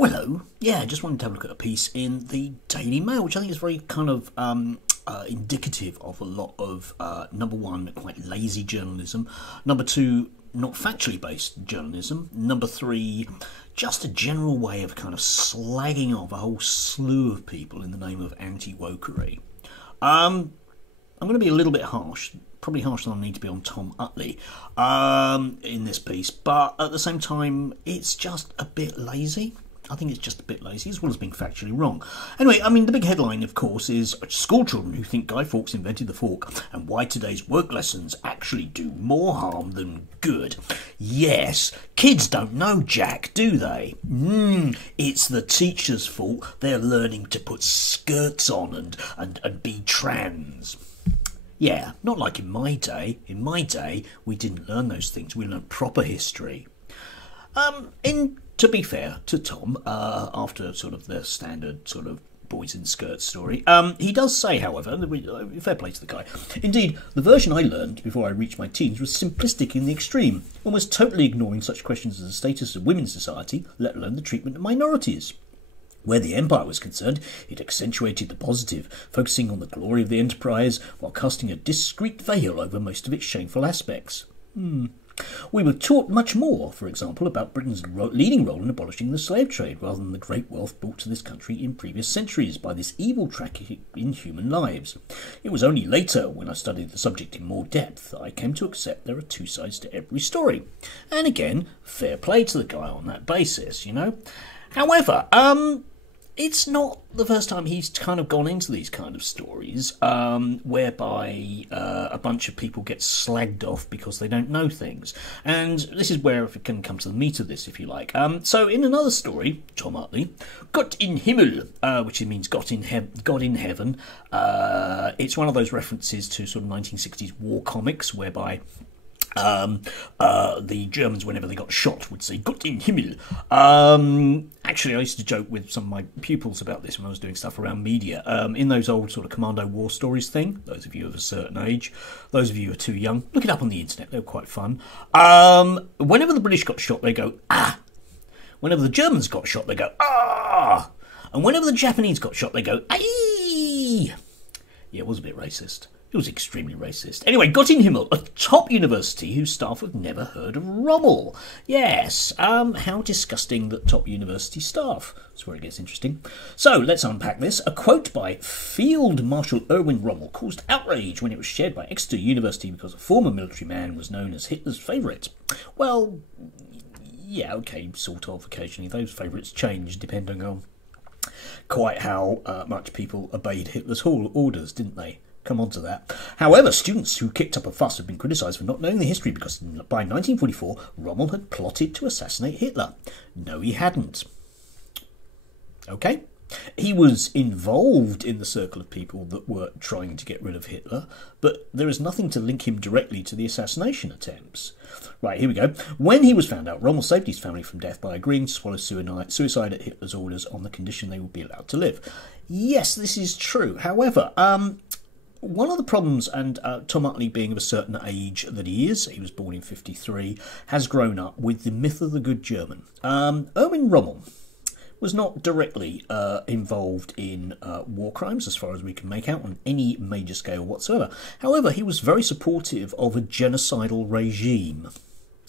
Oh, hello. Yeah, just wanted to have a look at a piece in the Daily Mail, which I think is very kind of indicative of a lot of, number one, quite lazy journalism, number two, not factually based journalism, number three, just a general way of kind of slagging off a whole slew of people in the name of anti-wokery. I'm going to be a little bit harsh, probably harsher than I need to be on Tom Utley in this piece, but at the same time, it's just a bit lazy. I think it's just a bit lazy, as well as being factually wrong. Anyway, I mean, the big headline, of course, is school children who think Guy Fawkes invented the fork and why today's work lessons actually do more harm than good. Yes, kids don't know Jack, do they? It's the teacher's fault. They're learning to put skirts on and be trans. Yeah, not like in my day. In my day, we didn't learn those things. We learned proper history. To be fair to Tom, after sort of the standard sort of boys in skirts story, he does say, however, fair play to the guy, indeed, the version I learned before I reached my teens was simplistic in the extreme, almost totally ignoring such questions as the status of women in society, let alone the treatment of minorities. Where the Empire was concerned, it accentuated the positive, focusing on the glory of the enterprise while casting a discreet veil over most of its shameful aspects. We were taught much more, for example, about Britain's leading role in abolishing the slave trade, rather than the great wealth brought to this country in previous centuries by this evil trafficking in human lives. It was only later, when I studied the subject in more depth, that I came to accept there are two sides to every story. And again, fair play to the guy on that basis, you know. However, it's not the first time he's kind of gone into these kind of stories whereby a bunch of people get slagged off because they don't know things. And this is where it can come to the meat of this, if you like. So in another story, Tom Utley, Gott in Himmel, which means God in heaven, it's one of those references to sort of 1960s war comics whereby the Germans, whenever they got shot, would say Gott in Himmel. Actually, I used to joke with some of my pupils about this when I was doing stuff around media. In those old sort of commando war stories thing, those of you of a certain age, those of you who are too young, look it up on the internet, they're quite fun. Whenever the British got shot, they go, ah! Whenever the Germans got shot, they go, ah! And whenever the Japanese got shot, they go, aye! Yeah, it was a bit racist. It was extremely racist. Anyway, Göttingen, a top university whose staff have never heard of Rommel. Yes, how disgusting that top university staff. That's where it gets interesting. So, let's unpack this. A quote by Field Marshal Erwin Rommel caused outrage when it was shared by Exeter University because a former military man was known as Hitler's favourite. Well, yeah, okay, sort of, occasionally. Those favourites change depending on quite how much people obeyed Hitler's orders, didn't they? Come on to that. However, students who kicked up a fuss have been criticised for not knowing the history because by 1944, Rommel had plotted to assassinate Hitler. No, he hadn't. Okay? He was involved in the circle of people that were trying to get rid of Hitler, but there is nothing to link him directly to the assassination attempts. Right, here we go. When he was found out, Rommel saved his family from death by agreeing to swallow suicide at Hitler's orders on the condition they would be allowed to live. Yes, this is true. However, one of the problems, and Tom Utley being of a certain age that he was born in 53, has grown up with the myth of the good German. Erwin Rommel was not directly involved in war crimes, as far as we can make out, on any major scale whatsoever. However, he was very supportive of a genocidal regime.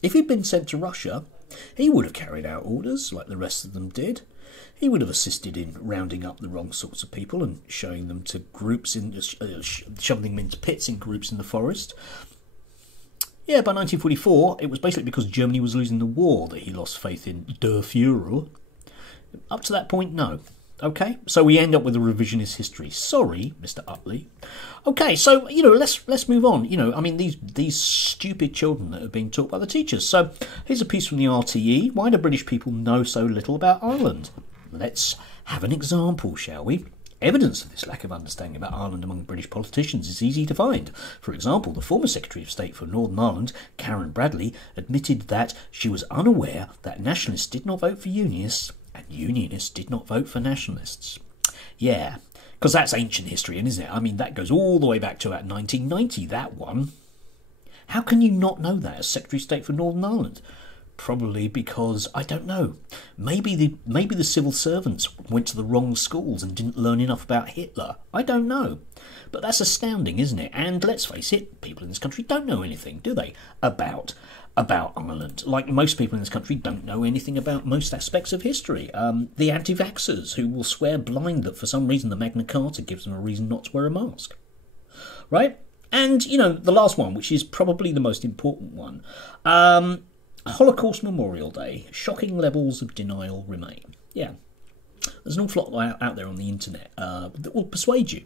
If he'd been sent to Russia, he would have carried out orders like the rest of them did. He would have assisted in rounding up the wrong sorts of people and showing them to groups, shoving them into pits in groups in the forest. Yeah, by 1944, it was basically because Germany was losing the war that he lost faith in Der Führer. Up to that point, no. Okay, so we end up with a revisionist history. Sorry, Mr. Utley. Okay, so, let's move on. I mean, these stupid children that are being taught by the teachers. So, here's a piece from the RTE. Why do British people know so little about Ireland? Let's have an example, shall we? Evidence of this lack of understanding about Ireland among British politicians is easy to find. For example, the former Secretary of State for Northern Ireland, Karen Bradley, admitted that she was unaware that nationalists did not vote for unionists and unionists did not vote for nationalists. Yeah, because that's ancient history, isn't it? I mean, that goes all the way back to about 1990, that one. How can you not know that as Secretary of State for Northern Ireland? Probably because, I don't know, maybe the civil servants went to the wrong schools and didn't learn enough about Hitler. I don't know. But that's astounding, isn't it? And let's face it, people in this country don't know anything, do they, about Ireland. Like most people in this country don't know anything about most aspects of history. The anti-vaxxers who will swear blind that for some reason the Magna Carta gives them a reason not to wear a mask. Right? And, the last one, which is probably the most important one, Holocaust Memorial Day, shocking levels of denial remain. Yeah, there's an awful lot out there on the internet that will persuade you.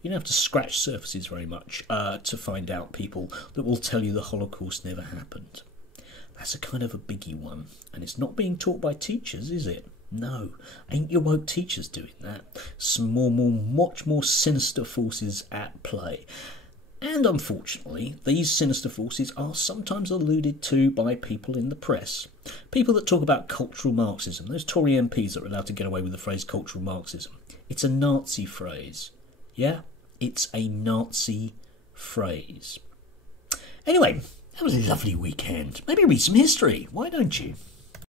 You don't have to scratch surfaces very much to find out people that will tell you the Holocaust never happened. That's a kind of a biggie one, and it's not being taught by teachers, is it? No, ain't your woke teachers doing that. Some much more sinister forces at play. And unfortunately, these sinister forces are sometimes alluded to by people in the press. People that talk about cultural Marxism, those Tory MPs that are allowed to get away with the phrase cultural Marxism. It's a Nazi phrase. Yeah, it's a Nazi phrase. Anyway, that was a lovely weekend. Maybe read some history. Why don't you?